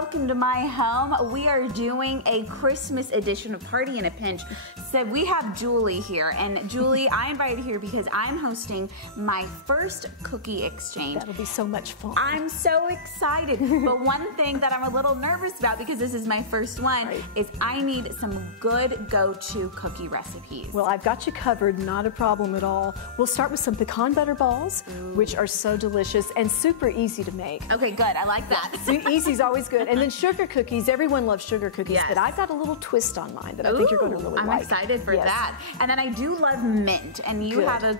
welcome to my home. We are doing a Christmas edition of Party in a Pinch. So we have Julie here, and Julie, I invited here because I'm hosting my first cookie exchange. That'll be so much fun. I'm so excited, but one thing that I'm a little nervous about because this is my first one is I need some good go-to cookie recipes. Well, I've got you covered, not a problem at all. We'll start with some pecan butter balls, which are so delicious and super easy to make. Okay, good, I like that. Easy is always good. And then sugar cookies, everyone loves sugar cookies, but I've got a little twist on mine that I think you're going to really like. I'm excited for that. And then I do love mint, and you have a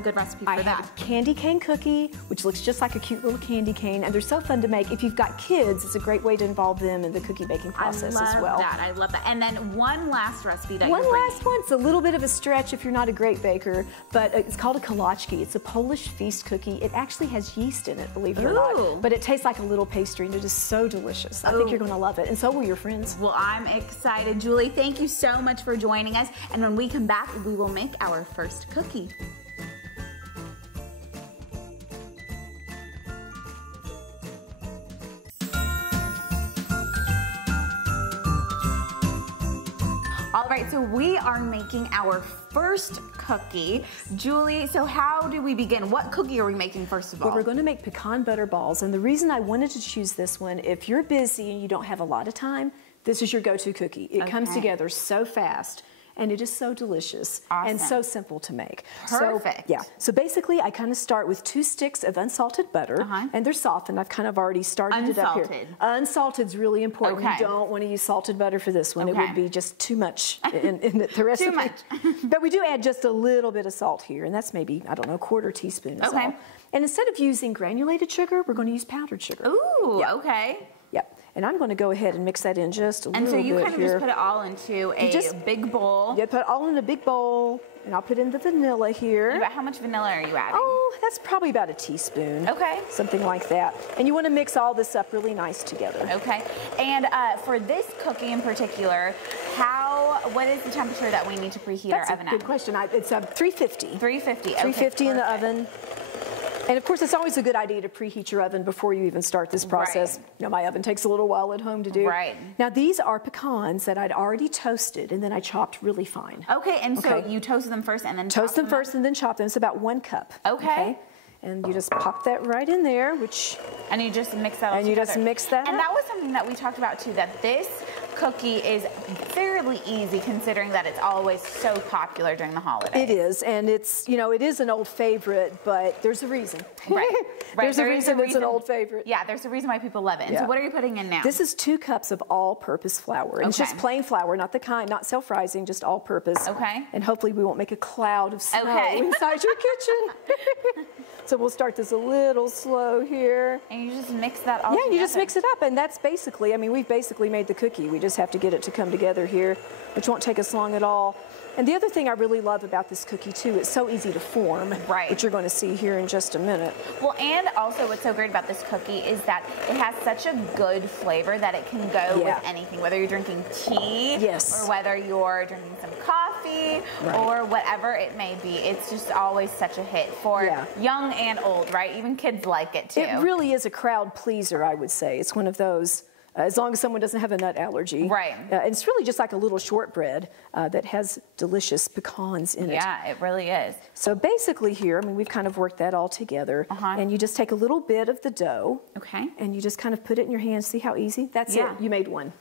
good recipe for that. I have a candy cane cookie, which looks just like a cute little candy cane, and they're so fun to make. If you've got kids, it's a great way to involve them in the cookie baking process as well. I love that. And then one last recipe that One last one. It's a little bit of a stretch if you're not a great baker, but it's called a kolaczki. It's a Polish feast cookie. It actually has yeast in it, believe it or not. But it tastes like a little pastry, and it is so delicious. I think you're going to love it, and so will your friends. Well, I'm excited. Julie, thank you so much for joining us. And when we come back, we will make our first cookie. All right, so we are making our first cookie. Julie, so how do we begin? What cookie are we making first of all? Well, we're going to make pecan butter balls, and the reason I wanted to choose this one, if you're busy and you don't have a lot of time, this is your go-to cookie. It comes together so fast. And it is so delicious and so simple to make. Perfect. So basically, I kind of start with 2 sticks of unsalted butter, and they're softened. I've kind of already started it up here. Unsalted is really important. You don't want to use salted butter for this one. It would be just too much in the recipe. Too much. But we do add just a little bit of salt here, and that's maybe, I don't know, 1/4 teaspoon is all. And instead of using granulated sugar, we're going to use powdered sugar. Ooh, okay. Yep. And I'm going to go ahead and mix that in just a little bit here. And so you kind of just put it all into a big bowl. You put it all in a big bowl, and I'll put in the vanilla here. About how much vanilla are you adding? Oh, that's probably about a teaspoon. Okay. Something like that. And you want to mix all this up really nice together. Okay. And for this cookie in particular, what is the temperature that we need to preheat our oven at? That's a good question. It's 350. 350. Okay, 350 in the oven. And of course, it's always a good idea to preheat your oven before you even start this process. You know, my oven takes a little while at home to do. Now, these are pecans that I'd already toasted, and then I chopped really fine. Okay, and so you toasted them first and then toast them first and then chop them. It's about 1 cup. Okay. And you just pop that right in there, and you just mix that all together. And you just mix that And that was something that we talked about too, that this cookie is fairly easy considering that it's always so popular during the holidays. It is, and it's, you know, it is an old favorite, but there's a reason. There's a reason it's an old favorite. Yeah, there's a reason why people love it. And so what are you putting in now? This is 2 cups of all-purpose flour. And it's just plain flour, not the kind, not self-rising, just all-purpose. And hopefully we won't make a cloud of snow inside your kitchen. So we'll start this a little slow here. And you just mix that all together. Yeah, you just mix it up, and that's basically, I mean, we've basically made the cookie. We just have to get it to come together here, which won't take us long at all. And the other thing I really love about this cookie, too, it's so easy to form, which you're going to see here in just a minute. Well, and also what's so great about this cookie is that it has such a good flavor that it can go with anything, whether you're drinking tea or whether you're drinking some coffee or whatever it may be. It's just always such a hit for young and old, right? Even kids like it, too. It really is a crowd pleaser, I would say. It's one of those... as long as someone doesn't have a nut allergy. It's really just like a little shortbread that has delicious pecans in it. Yeah, it really is. So basically here, I mean, we've kind of worked that all together. And you just take a little bit of the dough. And you just kind of put it in your hands. See how easy? That's it. You made one.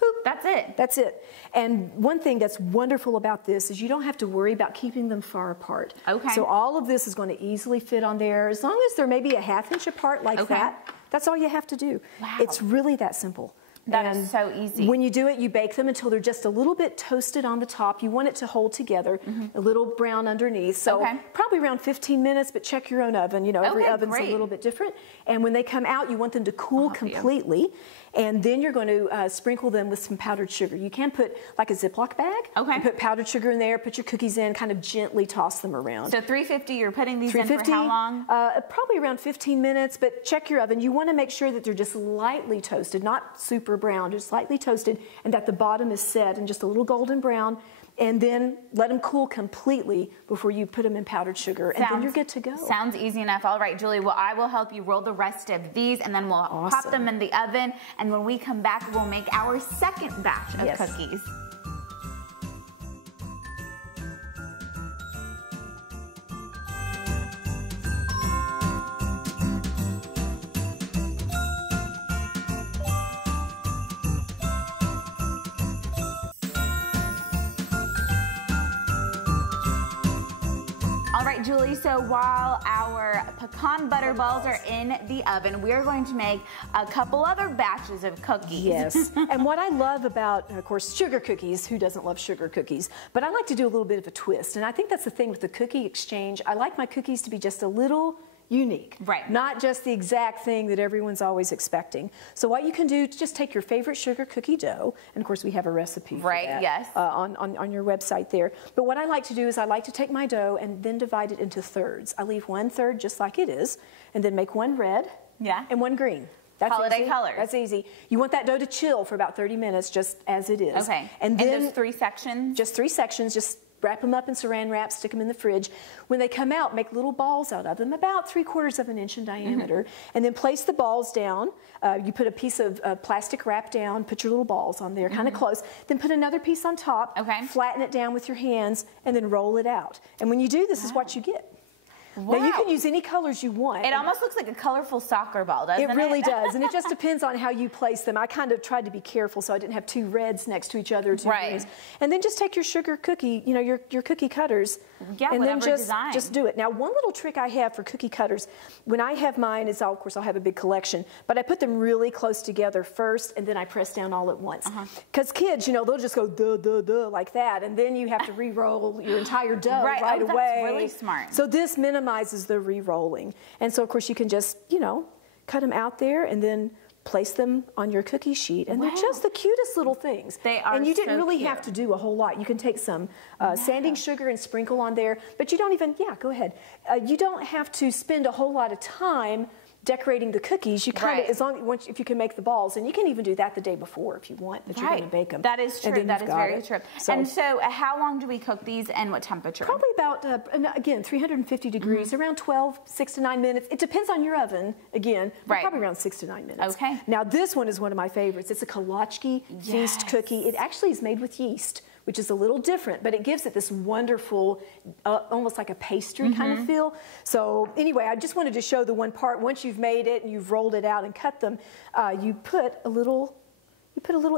Boop. That's it. That's it. And one thing that's wonderful about this is you don't have to worry about keeping them far apart. So all of this is going to easily fit on there. As long as they're maybe a ½ inch apart like that, that's all you have to do. It's really that simple. That is so easy. When you do it, you bake them until they're just a little bit toasted on the top. You want it to hold together, a little brown underneath. So probably around 15 minutes, but check your own oven. You know, every oven's a little bit different. And when they come out, you want them to cool completely. And then you're going to sprinkle them with some powdered sugar. You can put like a Ziploc bag. And put powdered sugar in there, put your cookies in, kind of gently toss them around. So 350, you're putting these in for how long? Probably around 15 minutes, but check your oven. You want to make sure that they're just lightly toasted, not super brown, just slightly toasted, and that the bottom is set and just a little golden brown. and then let them cool completely before you put them in powdered sugar, and then you're good to go. Sounds easy enough. All right, Julie, well, I will help you roll the rest of these, and then we'll pop them in the oven, and when we come back, we'll make our second batch of cookies. All right, Julie, so while our pecan butter balls are in the oven, we're going to make a couple other batches of cookies. Yes, and what I love about, of course, sugar cookies, who doesn't love sugar cookies? But I like to do a little bit of a twist, and I think that's the thing with the cookie exchange. I like my cookies to be just a little unique. Right. Not just the exact thing that everyone's always expecting. So what you can do is just take your favorite sugar cookie dough, and of course we have a recipe for that, yes. on your website there. But what I like to do is I like to take my dough and then divide it into thirds. I leave 1/3 just like it is, and then make one red and one green. That's holiday easy. colors. That's easy. You want that dough to chill for about 30 minutes just as it is. Okay. And then there's 3 sections? Just 3 sections. Just wrap them up in saran wrap, stick them in the fridge. When they come out, make little balls out of them, about 3/4 of an inch in diameter, and then place the balls down. You put a piece of plastic wrap down, put your little balls on there, kind of close. Then put another piece on top, flatten it down with your hands, and then roll it out. And when you do, this is what you get. Wow. Now you can use any colors you want. It almost looks like a colorful soccer ball, doesn't it? It really does, and it just depends on how you place them. I kind of tried to be careful so I didn't have 2 reds next to each other, 2 greens. And then just take your sugar cookie, you know, your cookie cutters, and then just do it. Now, one little trick I have for cookie cutters, when I have mine, is of course I'll have a big collection, but I put them really close together first, and then I press down all at once. Because kids, you know, they'll just go duh, duh, duh, like that, and then you have to re-roll your entire dough right away. That's really smart. So this minimizes the re-rolling. And so, of course, you can just, you know, cut them out there and then place them on your cookie sheet. And they're just the cutest little things. They are. And you didn't really have to do a whole lot. You can take some sanding sugar and sprinkle on there, but you don't even, go ahead. You don't have to spend a whole lot of time decorating the cookies. You kind of, if you can make the balls, and you can even do that the day before if you want, that you're going to bake them. That is true. That is very true. So, and so how long do we cook these, and what temperature? Probably about, again, 350 degrees, around 6 to 9 minutes. It depends on your oven, again, but probably around 6 to 9 minutes. Okay. Now, this one is one of my favorites. It's a Kolachki feast cookie. It actually is made with yeast, which is a little different, but it gives it this wonderful, almost like a pastry kind of feel. So anyway, I just wanted to show the one part. Once you've made it and you've rolled it out and cut them, you put a little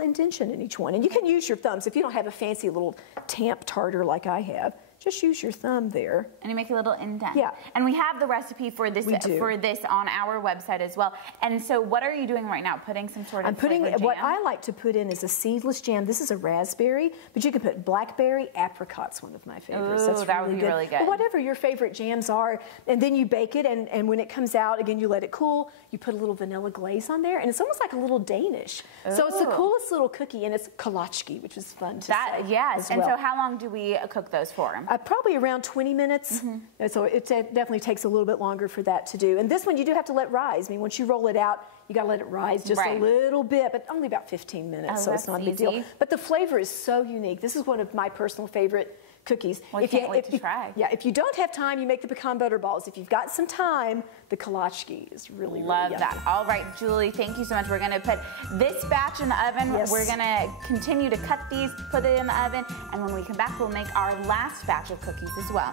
indentation in each one. And you can use your thumbs. If you don't have a fancy little tamp tartar like I have, just use your thumb there. And you make a little indent. Yeah. And we have the recipe for this on our website as well. And so what are you doing right now? Putting some sort of I'm putting, jam? what I like to put in is a seedless jam. This is a raspberry, but you can put blackberry. Apricot's one of my favorites. Ooh, that would be really good. Well, whatever your favorite jams are, and then you bake it, and when it comes out, again, you let it cool. You put a little vanilla glaze on there, and it's almost like a little Danish. Ooh. So it's the coolest little cookie, and it's Kolachki, which is fun to say. Yes, and so how long do we cook those for? Probably around 20 minutes. So it definitely takes a little bit longer for that to do. And this one you do have to let rise. I mean, once you roll it out, you got to let it rise just a little bit, but only about 15 minutes, so it's not a big deal. But the flavor is so unique. This is one of my personal favorite cookies. Well, I can't wait to try. Yeah, if you don't have time, you make the pecan butter balls. If you've got some time, the Kolachki is really yummy. Love that. All right, Julie, thank you so much. We're going to put this batch in the oven. We're going to continue to cut these, put it in the oven, and when we come back, we'll make our last batch of cookies as well.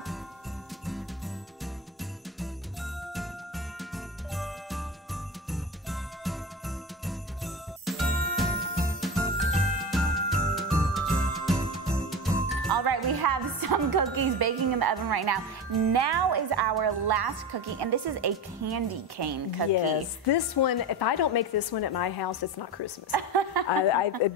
All right, we have some cookies baking in the oven right now. Now is our last cookie, and this is a candy cane cookie. Yes, this one, if I don't make this one at my house, it's not Christmas.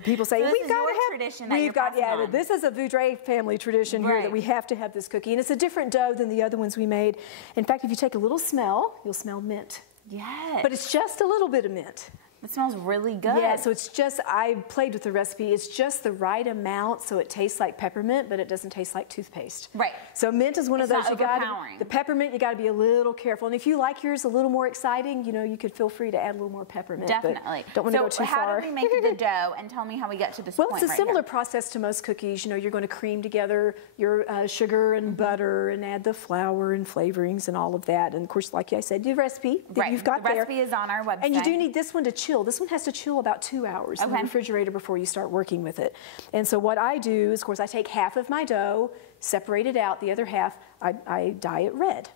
People say, we've got to have tradition. This is a Voudray family tradition here that we have to have this cookie, and it's a different dough than the other ones we made. In fact, if you take a little smell, you'll smell mint. Yes. But it's just a little bit of mint. It smells really good. Yeah, so it's just, I played with the recipe. It's just the right amount so it tastes like peppermint, but it doesn't taste like toothpaste. Right. So mint is one of those, the peppermint, you gotta be a little careful. And if you like yours a little more exciting, you know, you could feel free to add a little more peppermint. Definitely. Don't want to go too far. So how do we make the dough, and tell me how we get to this point? Well, it's a similar process to most cookies. You know, you're going to cream together your sugar and butter and add the flour and flavorings and all of that. And of course, like I said, the recipe that you've got there. The recipe is on our website. And you do need this one to chill. This one has to chill about 2 hours in the refrigerator before you start working with it. And so what I do is, of course, I take half of my dough, separate it out. The other half, I dye it red.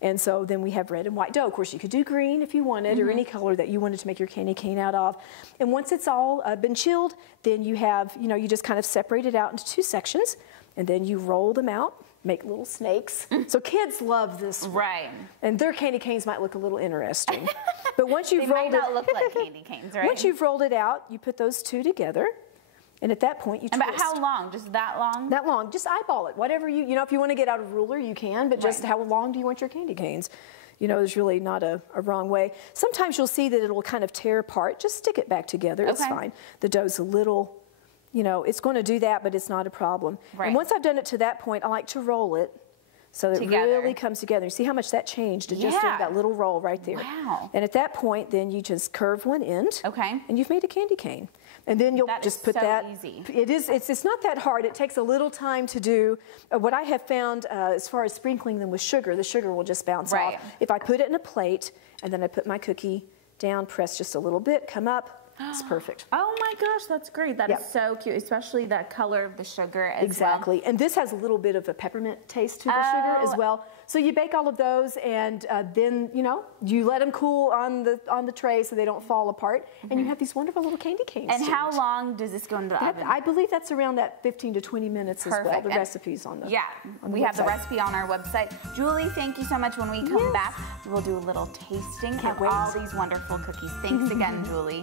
And so then we have red and white dough. Of course, you could do green if you wanted, or any color that you wanted to make your candy cane out of. And once it's all been chilled, then you have, you know, you just kind of separate it out into 2 sections, and then you roll them out, make little snakes. So kids love this one. Right. And their candy canes might look a little interesting. But once you've rolled it, they might not look like candy canes, right? Once you've rolled it out, you put those 2 together. And at that point, you twist. About how long? Just that long? That long. Just eyeball it. Whatever you know, if you want to get out a ruler, you can, but just how long do you want your candy canes? You know, there's really not a wrong way. Sometimes you'll see that it'll kind of tear apart. Just stick it back together. It's fine. The dough's a little, you know, it's going to do that, but it's not a problem. And once I've done it to that point, I like to roll it so that it really comes together. You see how much that changed just doing that little roll right there. Wow. And at that point, then you just curve one end. Okay. And you've made a candy cane. And then you'll just put that. Easy. It is. It's not that hard. It takes a little time to do. What I have found, as far as sprinkling them with sugar, the sugar will just bounce off. If I put it in a plate and then I put my cookie down, press just a little bit, come up. It's perfect. Oh my gosh, that's great. That is so cute, especially that color of the sugar as well. And this has a little bit of a peppermint taste to the sugar as well. So you bake all of those, and then, you know, you let them cool on the tray so they don't fall apart, and you have these wonderful little candy canes. And how long does this go into the oven? I believe that's around that 15 to 20 minutes as well. The recipe's on the we have the recipe on our website. Julie, thank you so much. When we come back, we'll do a little tasting of all these wonderful cookies. Thanks again, Julie.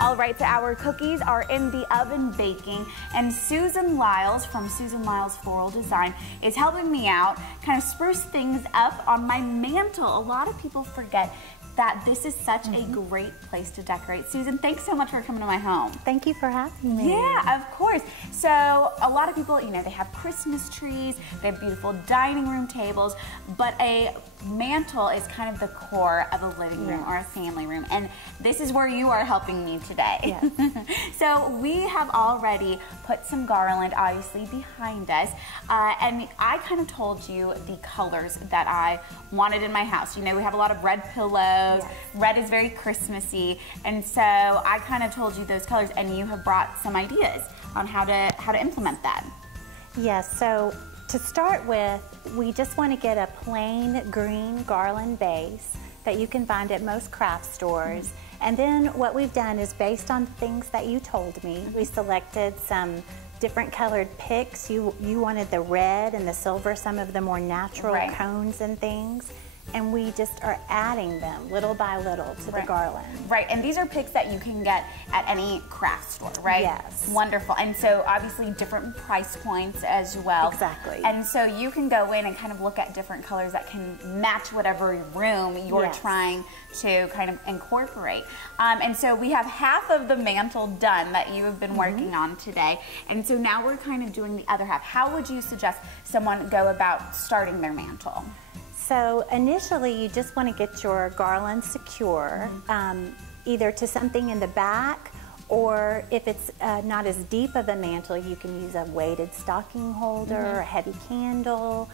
All right, so our cookies are in the oven baking, and Susan Lyles from Susan Lyles Floral Design is helping me out, kind of spruce things up on my mantle. A lot of people forget that this is such a great place to decorate. Susan, thanks so much for coming to my home. Thank you for having me. Yeah, of course. So a lot of people, you know, they have Christmas trees, they have beautiful dining room tables, but a mantle is kind of the core of a living room or a family room, and this is where you are helping me today. Yes. So we have already put some garland obviously behind us, and I kind of told you the colors that I wanted in my house. You know, we have a lot of red pillows. Red is very Christmassy, and so I kind of told you those colors, and you have brought some ideas on how to implement that. Yes, so to start with, we just want to get a plain green garland base that you can find at most craft stores. And then what we've done is, based on things that you told me, we selected some different colored picks. You wanted the red and the silver, some of the more natural cones and things. And we just are adding them little by little to the garland. Right, and these are picks that you can get at any craft store, right? Yes. Wonderful, and so obviously different price points as well. Exactly. And so you can go in and kind of look at different colors that can match whatever room you're trying to kind of incorporate. And so we have half of the mantle done that you have been working on today, and so now we're kind of doing the other half. How would you suggest someone go about starting their mantle? So initially, you just want to get your garland secure, either to something in the back, or if it's not as deep of a mantle, you can use a weighted stocking holder or a heavy candle.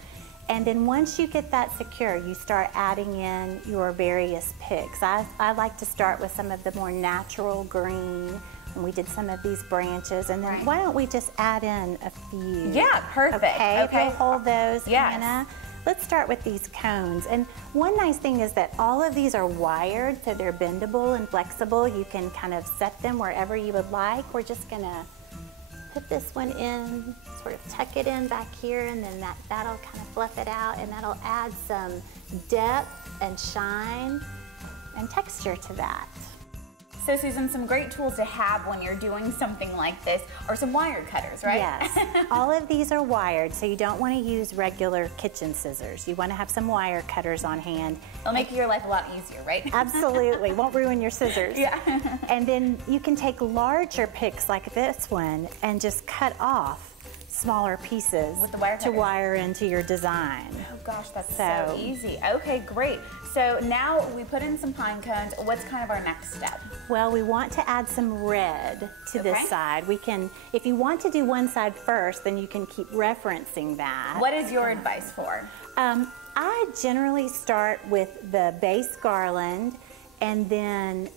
And then once you get that secure, you start adding in your various picks. I like to start with some of the more natural green, and we did some of these branches, and then why don't we just add in a few? Yeah, perfect. Okay, if you'll hold those, Hannah. Let's start with these cones. And one nice thing is that all of these are wired, so they're bendable and flexible. You can kind of set them wherever you would like. We're just gonna put this one in, sort of tuck it in back here, and then that'll kind of fluff it out, and that'll add some depth and shine and texture to that. So Susan, some great tools to have when you're doing something like this are some wire cutters, right? Yes. All of these are wired, so you don't want to use regular kitchen scissors. You want to have some wire cutters on hand. It'll make your life a lot easier, right? Absolutely. Won't ruin your scissors. Yeah. And then you can take larger picks like this one and just cut off smaller pieces with the wire to wire into your design. Oh gosh, that's so easy. Okay, great. So now we put in some pine cones. What's kind of our next step? Well, we want to add some red to this side. We can, if you want to do one side first, then you can keep referencing that. What is your advice for? I generally start with the base garland and then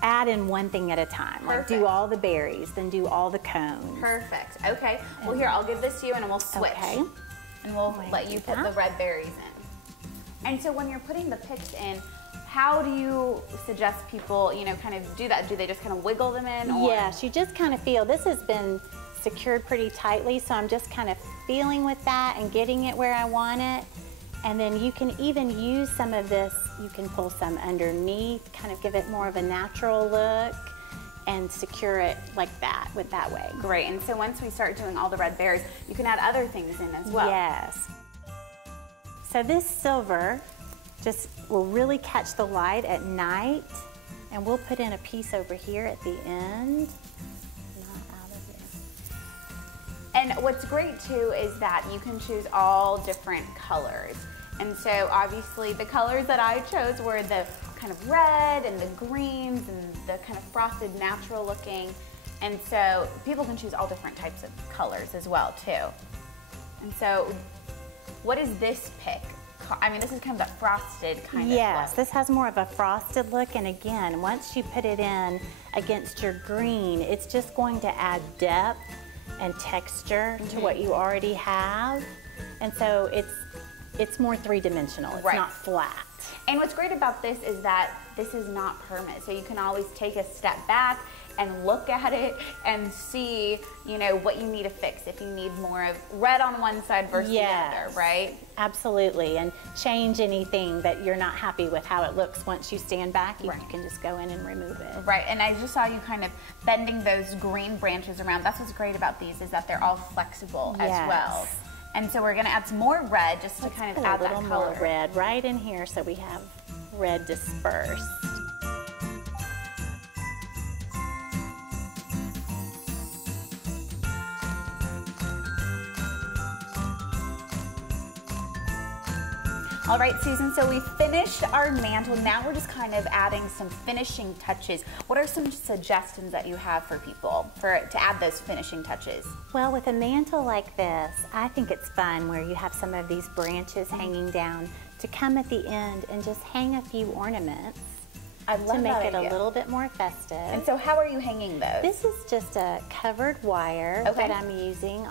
add in one thing at a time. Perfect. Like do all the berries, then do all the cones. Perfect. Okay. Well, here, I'll give this to you and we'll switch. Okay. And we'll let you put the red berries in. And so when you're putting the picks in, how do you suggest people, you know, kind of do that? Do they just kind of wiggle them in? Or? Yes, you just kind of feel, this has been secured pretty tightly, so I'm just kind of feeling with that and getting it where I want it. And then you can even use some of this, you can pull some underneath, kind of give it more of a natural look and secure it like that, with that way. Great, and so once we start doing all the red berries, you can add other things in as well. Yes. So this silver just will really catch the light at night, and we'll put in a piece over here at the end. Not out of there. And what's great too is that you can choose all different colors. And so obviously the colors that I chose were the kind of red and the greens and the kind of frosted natural looking. And so people can choose all different types of colors as well too. And so what is this pick? I mean, this is kind of that frosted kind of look. Yes, this has more of a frosted look, and again, once you put it in against your green, it's just going to add depth and texture to what you already have. And so it's more three-dimensional, it's not flat. And what's great about this is that this is not permanent, so you can always take a step back and look at it and see, you know, what you need to fix. If you need more of red on one side versus the other, right? Absolutely, and change anything that you're not happy with how it looks once you stand back. You can just go in and remove it. Right, and I just saw you kind of bending those green branches around. That's what's great about these, is that they're all flexible as well. And so we're gonna add some more red just to kind of add that color. A little more red right in here so we have red dispersed. All right, Susan, so we finished our mantle. Now we're just kind of adding some finishing touches. What are some suggestions that you have for people to add those finishing touches? Well, with a mantle like this, I think it's fun where you have some of these branches hanging down to come at the end and just hang a few ornaments. I love to make that it idea. a little bit more festive. And so how are you hanging those? This is just a covered wire that I'm using,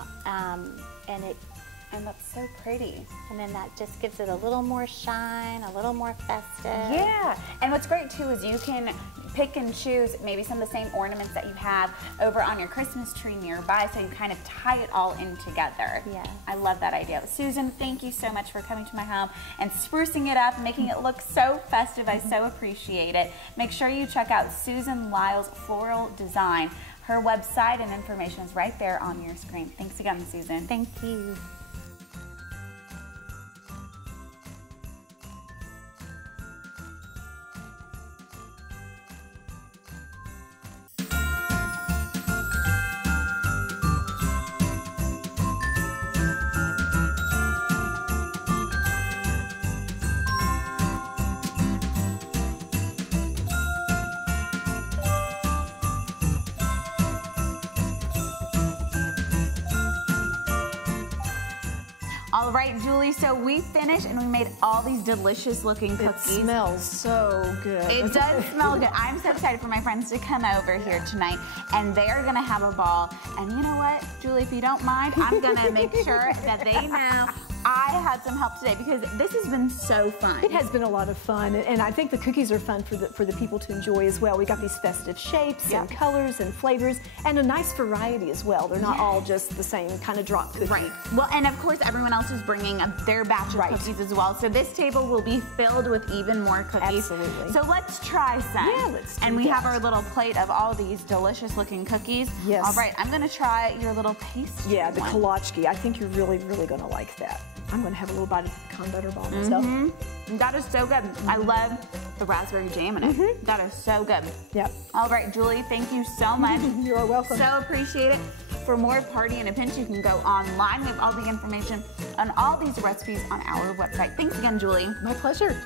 and that's so pretty. And then that just gives it a little more shine, a little more festive. Yeah, and what's great too is you can pick and choose maybe some of the same ornaments that you have over on your Christmas tree nearby, so you kind of tie it all in together. Yeah. I love that idea. Susan, thank you so much for coming to my home and sprucing it up, making it look so festive. I so appreciate it. Make sure you check out Susan Lyle's Floral Design. Her website and information is right there on your screen. Thanks again, Susan. Thank you. All right, Julie, so we finished and we made all these delicious looking cookies. It smells so good. It does smell good. I'm so excited for my friends to come over here tonight, and they're gonna have a ball. And you know what, Julie, if you don't mind, I'm gonna make sure that they know I have had some help today because this has been so fun. It has been a lot of fun, and I think the cookies are fun for the people to enjoy as well. We got these festive shapes and colors and flavors, and a nice variety as well. They're not all just the same kind of drop cookie. Right. Well, and of course, everyone else is bringing their batch of cookies as well. So this table will be filled with even more cookies. Absolutely. So let's try some. Yeah, let's do And we that. have our little plate of all these delicious looking cookies. Yes. All right, I'm gonna try your little pastry. Yeah, the kolachki. I think you're really, really gonna like that. I'm gonna have a little bite of pecan butter ball myself. That is so good. I love the raspberry jam in it. That is so good. Yep. All right, Julie, thank you so much. You're welcome. So appreciate it. For more Party in a Pinch, you can go online. We have all the information on all these recipes on our website. Thanks again, Julie. My pleasure.